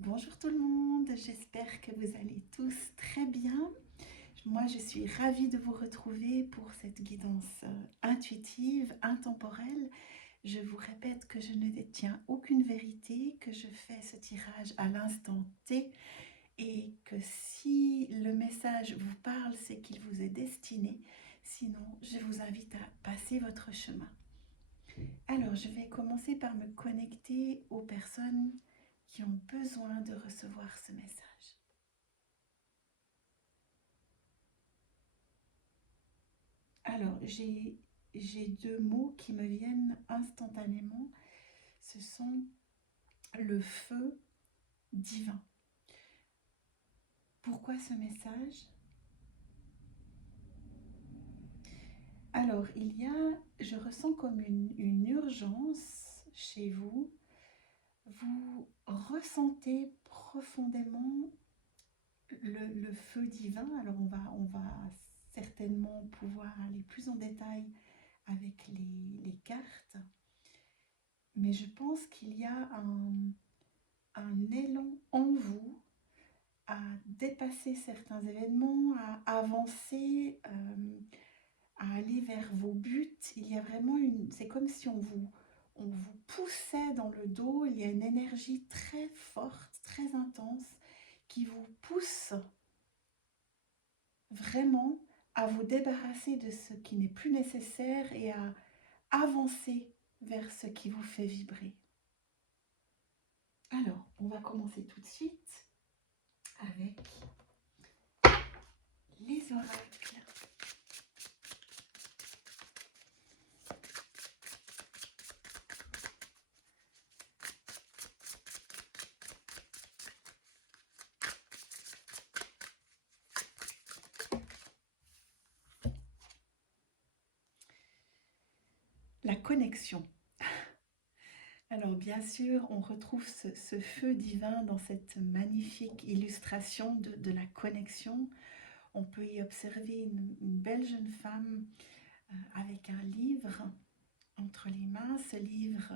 Bonjour tout le monde, j'espère que vous allez tous très bien. Moi, je suis ravie de vous retrouver pour cette guidance intuitive, intemporelle. Je vous répète que je ne détiens aucune vérité, que je fais ce tirage à l'instant T et que si le message vous parle, c'est qu'il vous est destiné. Sinon, je vous invite à passer votre chemin. Alors, je vais commencer par me connecter aux personnes qui ont besoin de recevoir ce message. Alors, j'ai deux mots qui me viennent instantanément. Ce sont le feu divin. Pourquoi ce message? Alors, je ressens comme une urgence chez vous. Vous ressentez profondément le feu divin. Alors, on va certainement pouvoir aller plus en détail avec les cartes. Mais je pense qu'il y a un élan en vous à dépasser certains événements, à avancer, à aller vers vos buts. Il y a vraiment c'est comme si on vous poussait dans le dos. Il y a une énergie très forte, très intense, qui vous pousse vraiment à vous débarrasser de ce qui n'est plus nécessaire et à avancer vers ce qui vous fait vibrer. Alors, on va commencer tout de suite avec les oracles. La connexion. Alors bien sûr, on retrouve ce feu divin dans cette magnifique illustration de la connexion. On peut y observer une belle jeune femme avec un livre entre les mains. Ce livre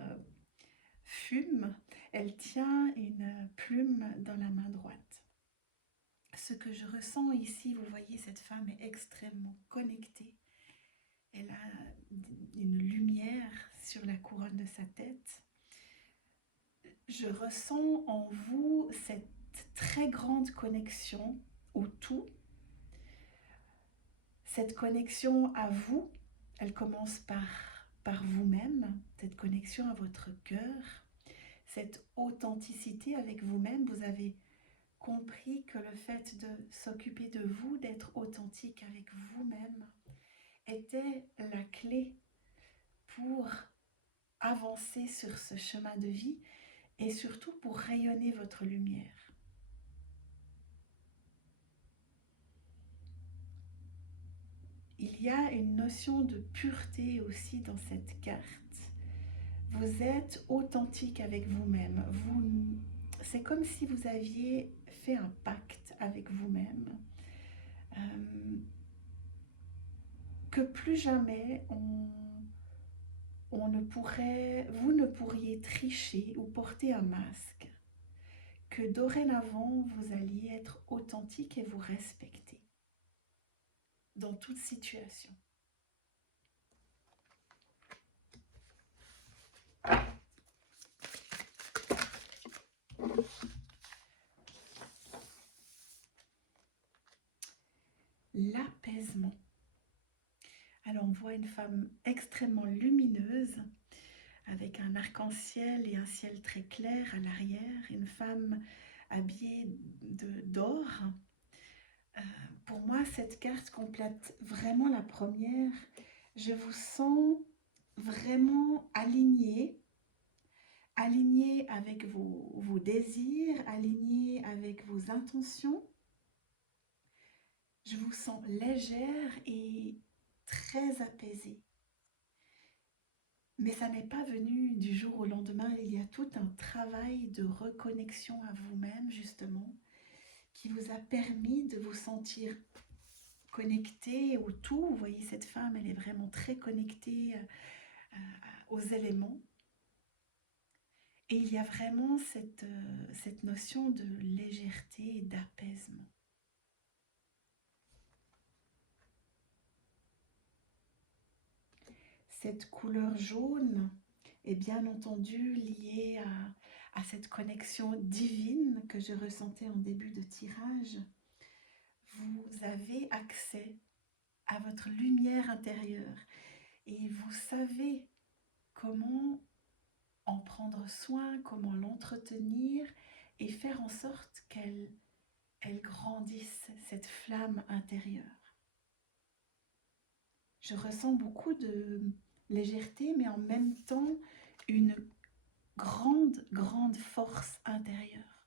fume. Elle tient une plume dans la main droite. Ce que je ressens ici, vous voyez, cette femme est extrêmement connectée. Elle a une lumière sur la couronne de sa tête. Je ressens en vous cette très grande connexion au tout. Cette connexion à vous, elle commence par vous-même, cette connexion à votre cœur, cette authenticité avec vous-même. Vous avez compris que le fait de s'occuper de vous, d'être authentique avec vous-même, était la clé pour avancer sur ce chemin de vie et surtout pour rayonner votre lumière. Il y a une notion de pureté aussi dans cette carte. Vous êtes authentique avec vous-même. C'est comme si vous aviez fait un pacte avec vous-même. Que plus jamais vous ne pourriez tricher ou porter un masque. Que dorénavant, vous alliez être authentique et vous respecter dans toute situation. L'apaisement. Alors on voit une femme extrêmement lumineuse avec un arc-en-ciel et un ciel très clair à l'arrière, une femme habillée d'or. Pour moi, cette carte complète vraiment la première. Je vous sens vraiment aligné avec vos désirs, aligné avec vos intentions. Je vous sens légère et très apaisée. Mais ça n'est pas venu du jour au lendemain. Il y a tout un travail de reconnexion à vous-même, justement, qui vous a permis de vous sentir connecté au tout. Vous voyez, cette femme, elle est vraiment très connectée aux éléments. Et il y a vraiment cette notion de légèreté et d'apaisement. Cette couleur jaune est bien entendu liée à cette connexion divine que je ressentais en début de tirage. Vous avez accès à votre lumière intérieure et vous savez comment en prendre soin, comment l'entretenir et faire en sorte qu'elle grandisse, cette flamme intérieure. Je ressens beaucoup de légèreté, mais en même temps une grande force intérieure.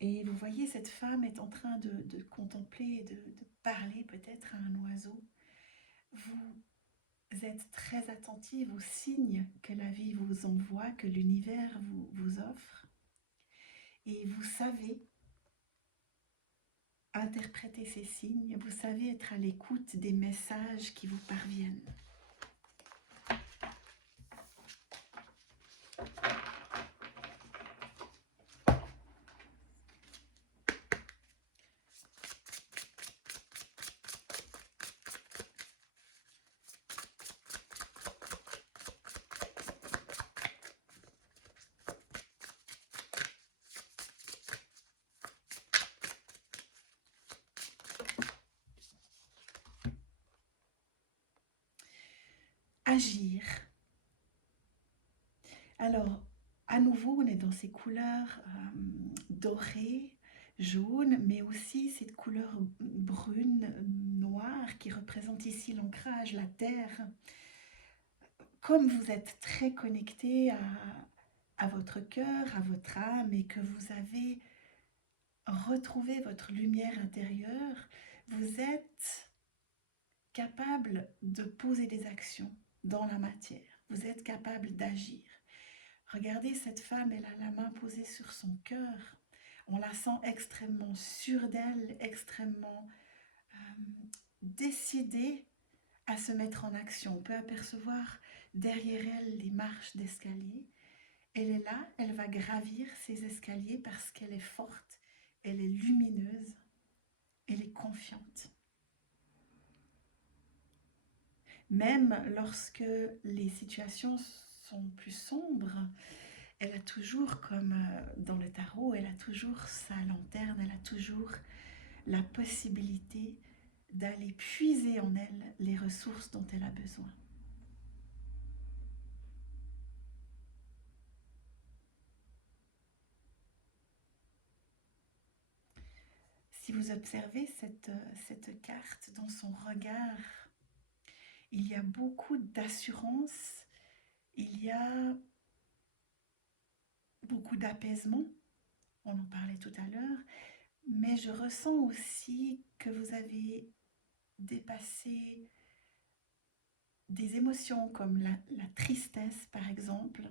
Et vous voyez, cette femme est en train de contempler, de parler peut-être à un oiseau. Vous êtes très attentive aux signes que la vie vous envoie, que l'univers vous offre. Et vous savez interpréter ces signes, vous savez être à l'écoute des messages qui vous parviennent. Agir. Alors, à nouveau, on est dans ces couleurs dorées, jaunes, mais aussi cette couleur brune, noire, qui représente ici l'ancrage, la terre. Comme vous êtes très connecté à votre cœur, à votre âme, et que vous avez retrouvé votre lumière intérieure, vous êtes capable de poser des actions dans la matière. Vous êtes capable d'agir. Regardez cette femme, elle a la main posée sur son cœur. On la sent extrêmement sûre d'elle, extrêmement décidée à se mettre en action. On peut apercevoir derrière elle les marches d'escalier. Elle est là, elle va gravir ces escaliers parce qu'elle est forte, elle est lumineuse, elle est confiante. Même lorsque les situations sont plus sombres, elle a toujours, comme dans le tarot, elle a toujours sa lanterne, elle a toujours la possibilité d'aller puiser en elle les ressources dont elle a besoin. Si vous observez cette carte dans son regard, il y a beaucoup d'assurance, il y a beaucoup d'apaisement, on en parlait tout à l'heure, mais je ressens aussi que vous avez dépassé des émotions comme la tristesse par exemple,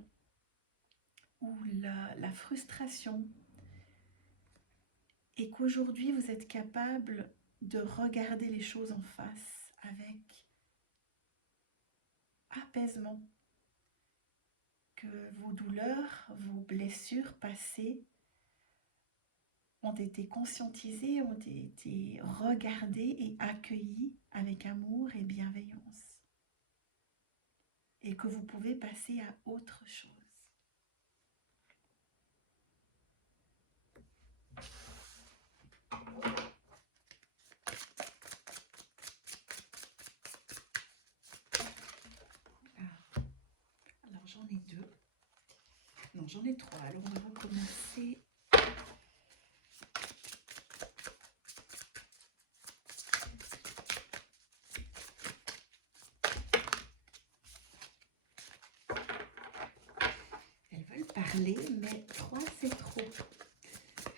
ou la frustration, et qu'aujourd'hui vous êtes capable de regarder les choses en face avec apaisement, que vos douleurs, vos blessures passées ont été conscientisées, ont été regardées et accueillies avec amour et bienveillance, et que vous pouvez passer à autre chose. Alors j'en ai deux. Non, j'en ai trois. Alors on va recommencer. Elles veulent parler, mais trois c'est trop.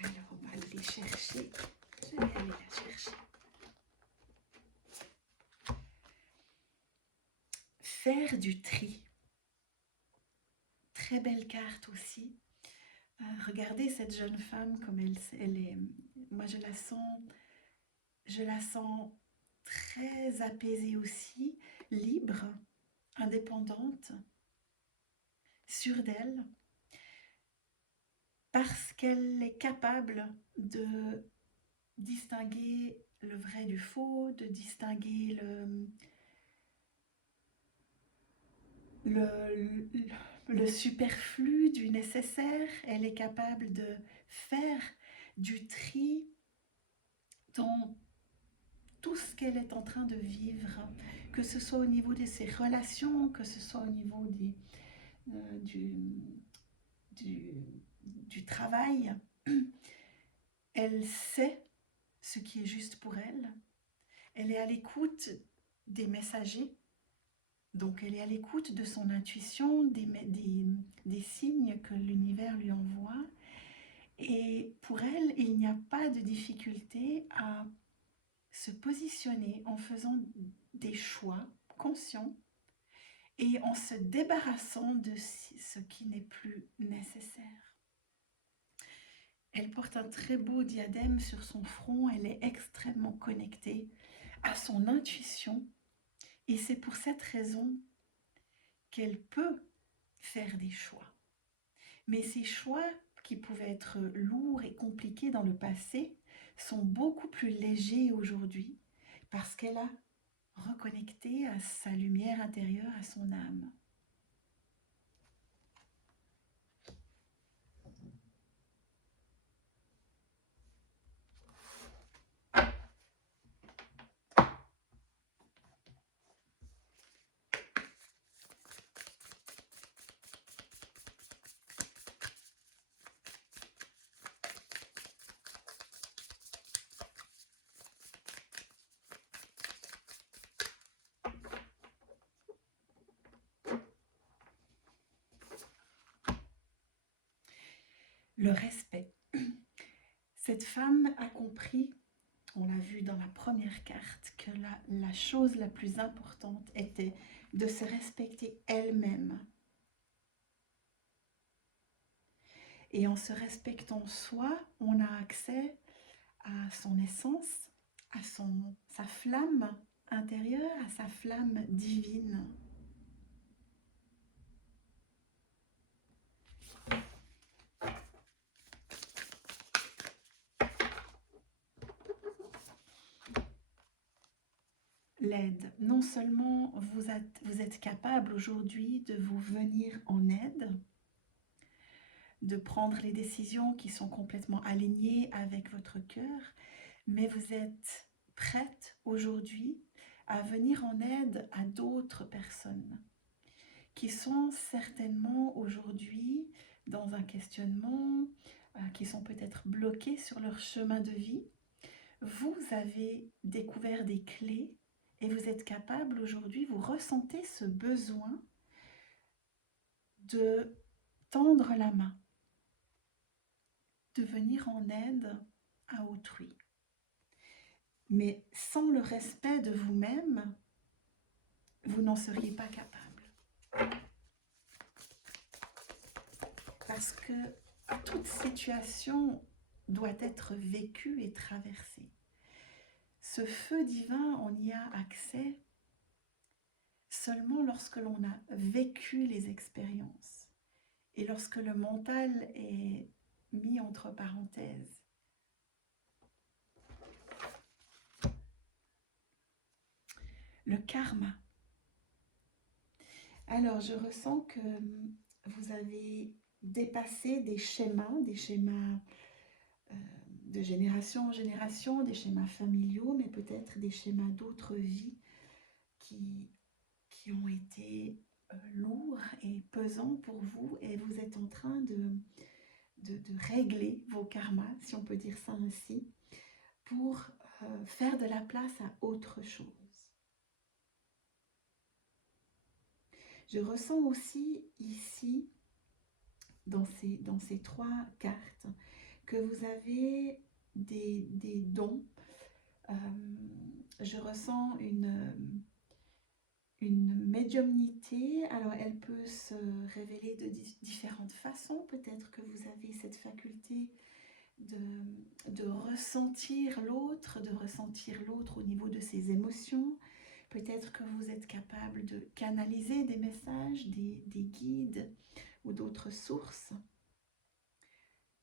Alors on va les chercher. Je vais aller la chercher. Faire du tri. Très belle carte aussi. Regardez cette jeune femme comme elle est. Moi je la sens très apaisée aussi, libre, indépendante, sûre d'elle, parce qu'elle est capable de distinguer le vrai du faux, de distinguer le, le superflu du nécessaire. Elle est capable de faire du tri dans tout ce qu'elle est en train de vivre, que ce soit au niveau de ses relations, que ce soit au niveau euh, du, du, du travail. Elle sait ce qui est juste pour elle. Elle est à l'écoute des messagers. Donc elle est à l'écoute de son intuition, des signes que l'univers lui envoie. Et pour elle, il n'y a pas de difficulté à se positionner en faisant des choix conscients et en se débarrassant de ce qui n'est plus nécessaire. Elle porte un très beau diadème sur son front, elle est extrêmement connectée à son intuition et c'est pour cette raison qu'elle peut faire des choix. Mais ces choix qui pouvaient être lourds et compliqués dans le passé sont beaucoup plus légers aujourd'hui parce qu'elle a reconnecté à sa lumière intérieure, à son âme. Le respect. Cette femme a compris, on l'a vu dans la première carte, que la chose la plus importante était de se respecter elle-même. Et en se respectant soi, on a accès à son essence, à sa flamme intérieure, à sa flamme divine. L'aide. Non seulement vous êtes capable aujourd'hui de vous venir en aide, de prendre les décisions qui sont complètement alignées avec votre cœur, mais vous êtes prête aujourd'hui à venir en aide à d'autres personnes qui sont certainement aujourd'hui dans un questionnement, qui sont peut-être bloqués sur leur chemin de vie. Vous avez découvert des clés et vous êtes capable aujourd'hui, vous ressentez ce besoin de tendre la main, de venir en aide à autrui. Mais sans le respect de vous-même, vous n'en seriez pas capable. Parce que toute situation doit être vécue et traversée. Ce feu divin, on y a accès seulement lorsque l'on a vécu les expériences et lorsque le mental est mis entre parenthèses. Le karma. Alors, je ressens que vous avez dépassé des schémas de génération en génération, des schémas familiaux, mais peut-être des schémas d'autres vies qui ont été lourds et pesants pour vous, et vous êtes en train de régler vos karmas, si on peut dire ça ainsi, pour faire de la place à autre chose. Je ressens aussi ici, dans ces trois cartes, que vous avez des dons. Je ressens une médiumnité. Alors elle peut se révéler de différentes façons. Peut-être que vous avez cette faculté de ressentir l'autre, au niveau de ses émotions. Peut-être que vous êtes capable de canaliser des messages, des guides, ou d'autres sources.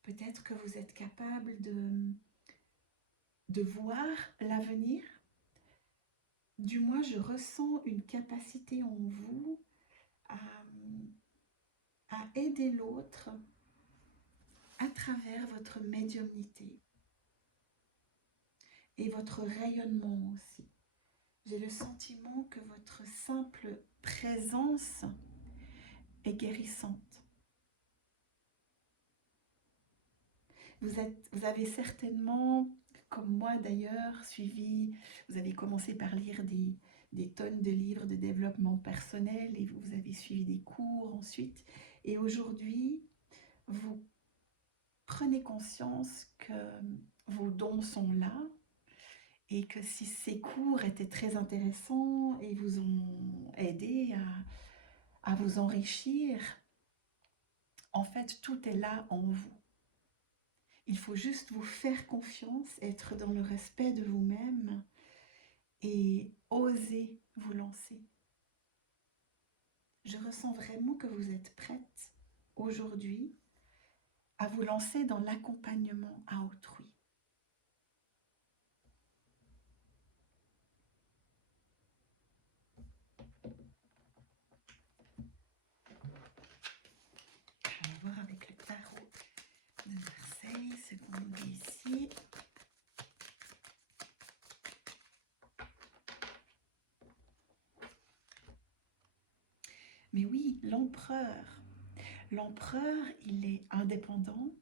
Peut-être que vous êtes capable de voir l'avenir. Du moins, je ressens une capacité en vous à, à aider l'autre à travers votre médiumnité et votre rayonnement aussi. J'ai le sentiment que votre simple présence est guérissante. Vous avez certainement, comme moi d'ailleurs, vous avez commencé par lire des tonnes de livres de développement personnel et vous avez suivi des cours ensuite. Et aujourd'hui, vous prenez conscience que vos dons sont là et que si ces cours étaient très intéressants et vous ont aidé à vous enrichir, en fait, tout est là en vous. Il faut juste vous faire confiance, être dans le respect de vous-même et oser vous lancer. Je ressens vraiment que vous êtes prête aujourd'hui à vous lancer dans l'accompagnement à autrui. Je vais voir avec le tarot de Marseille ce qu'on nous dit ici. Mais oui, l'empereur. L'empereur, il est indépendant,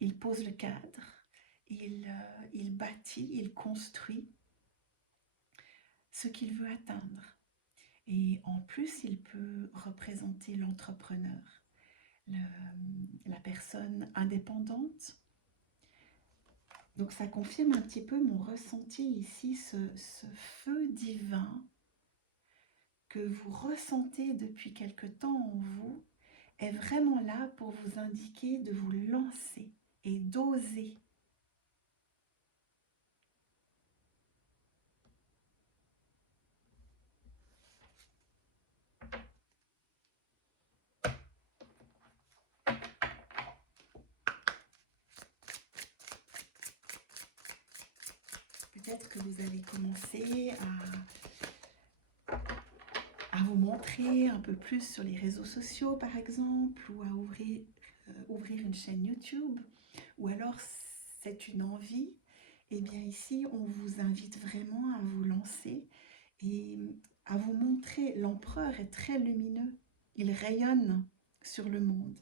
il pose le cadre, il bâtit, il construit ce qu'il veut atteindre. Et en plus, il peut représenter l'entrepreneur, la personne indépendante. Donc ça confirme un petit peu mon ressenti ici, ce feu divin que vous ressentez depuis quelque temps en vous est vraiment là pour vous indiquer de vous lancer et d'oser. Peut-être que vous allez commencer à vous montrer un peu plus sur les réseaux sociaux par exemple, ou à ouvrir une chaîne YouTube, ou alors c'est une envie, et bien ici on vous invite vraiment à vous lancer et à vous montrer. L'empereur est très lumineux, il rayonne sur le monde.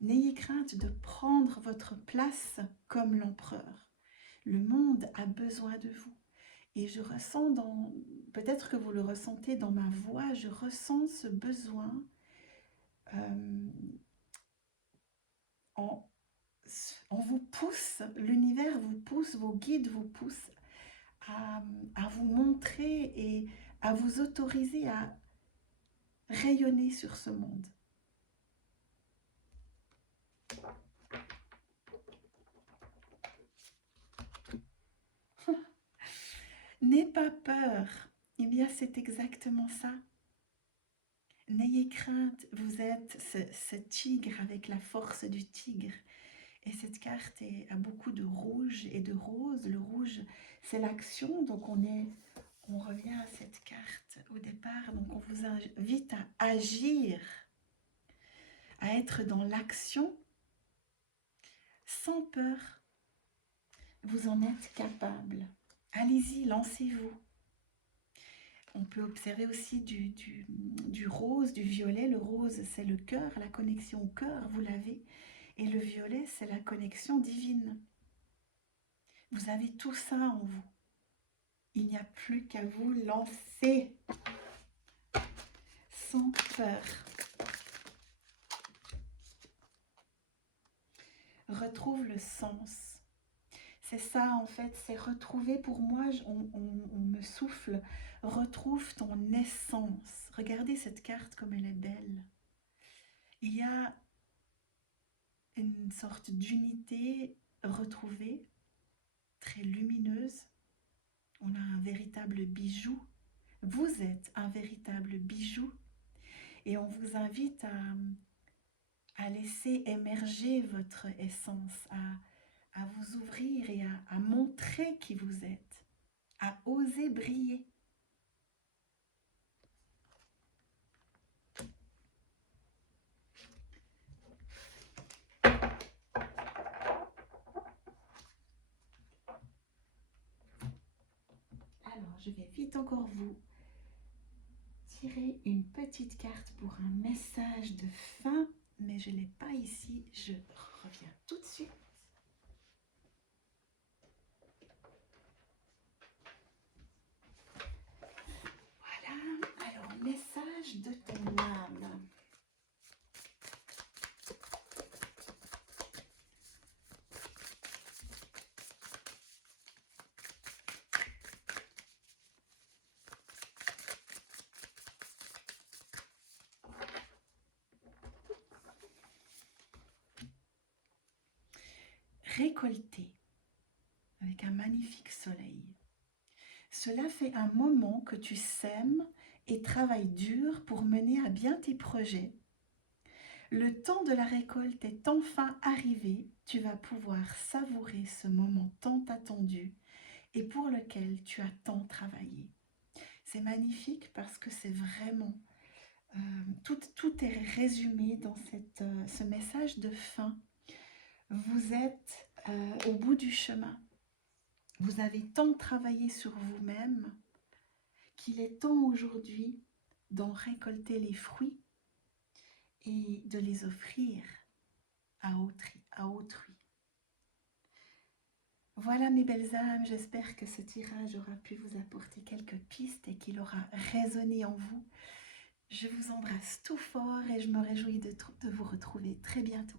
N'ayez crainte de prendre votre place comme l'empereur. Le monde a besoin de vous. Et je ressens peut-être que vous le ressentez dans ma voix, je ressens ce besoin on vous pousse, l'univers vous pousse, vos guides vous poussent à vous montrer et à vous autoriser à rayonner sur ce monde. N'aie pas peur, eh bien c'est exactement ça. N'ayez crainte, vous êtes ce tigre avec la force du tigre. Et cette carte a beaucoup de rouge et de rose. Le rouge, c'est l'action, donc on revient à cette carte au départ. Donc on vous invite à agir, à être dans l'action sans peur. Vous en êtes capable. Allez-y, lancez-vous. On peut observer aussi du rose, du violet. Le rose, c'est le cœur, la connexion au cœur, vous l'avez. Et le violet, c'est la connexion divine. Vous avez tout ça en vous. Il n'y a plus qu'à vous lancer sans peur. Retrouve le sens. C'est ça en fait, c'est retrouver, pour moi, on me souffle, retrouve ton essence. Regardez cette carte comme elle est belle. Il y a une sorte d'unité retrouvée, très lumineuse. On a un véritable bijou. Vous êtes un véritable bijou. Et on vous invite laisser émerger votre essence, à vous ouvrir et à montrer qui vous êtes, à oser briller. Alors, je vais vite encore vous tirer une petite carte pour un message de fin, mais je ne l'ai pas ici, je reviens tout de suite. Voilà, alors message de ton âme. Récolter avec un magnifique soleil. Cela fait un moment que tu sèmes et travailles dur pour mener à bien tes projets. Le temps de la récolte est enfin arrivé, tu vas pouvoir savourer ce moment tant attendu et pour lequel tu as tant travaillé. C'est magnifique parce que c'est vraiment, tout est résumé dans ce message de fin. Vous êtes au bout du chemin. Vous avez tant travaillé sur vous-même qu'il est temps aujourd'hui d'en récolter les fruits et de les offrir à autrui. Voilà mes belles âmes, j'espère que ce tirage aura pu vous apporter quelques pistes et qu'il aura résonné en vous. Je vous embrasse tout fort et je me réjouis de vous retrouver très bientôt.